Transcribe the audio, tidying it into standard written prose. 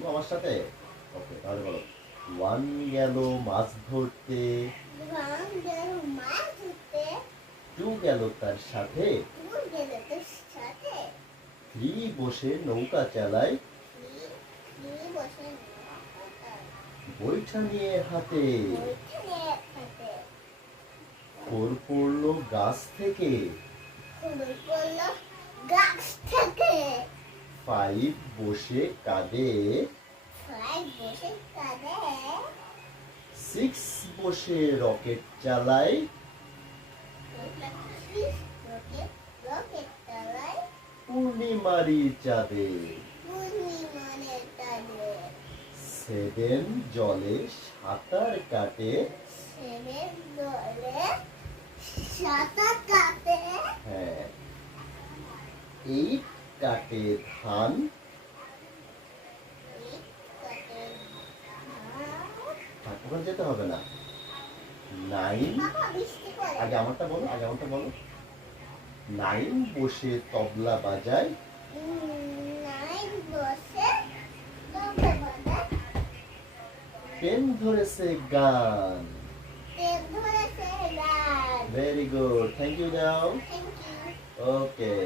বলবো আমার সাথে? ওকে, তাহলে বলো। ওয়ান গেল মাছ ধরতে, ওয়ান গেল মাছ ধরতে, টু গেল তার সাথে, টু গেল তার সাথে, থ্রি বসে নৌকা চালায়, থ্রি বসে নৌকা চালায়, বৈঠা নিয়ে হাতে, বৈঠা নিয়ে হাতে, ফোর পড়লো গাছ থেকে, ফুল পড়লো গাছ থেকে, ফাইভ বসে কাঁদে, ফাইভ বসে কাঁদে, সিক্স বসে রকেট চালায়, রকেট চালায়, পূর্ণিমারি চাঁদে, পূর্ণিমার চাঁদে, সেভেন জলে সাঁতার কাটে, সেভেন জলে সাঁতার কাটে, হ্যাঁ, এইট কাটে ধান, এইট কাটে ধান। ওখানে যেতে হবে না। নাইন, বাবা বৃষ্টি পড়ে। আগে আমারটা বলো, আগে আমারটা বলো। নাইন বসে তবলা বাজায়, নাইন বসে তবলা বাজায়, পেন ধরেছে গান। পেন ধরেছে গান। Very good, thank you now. Thank you. Okay.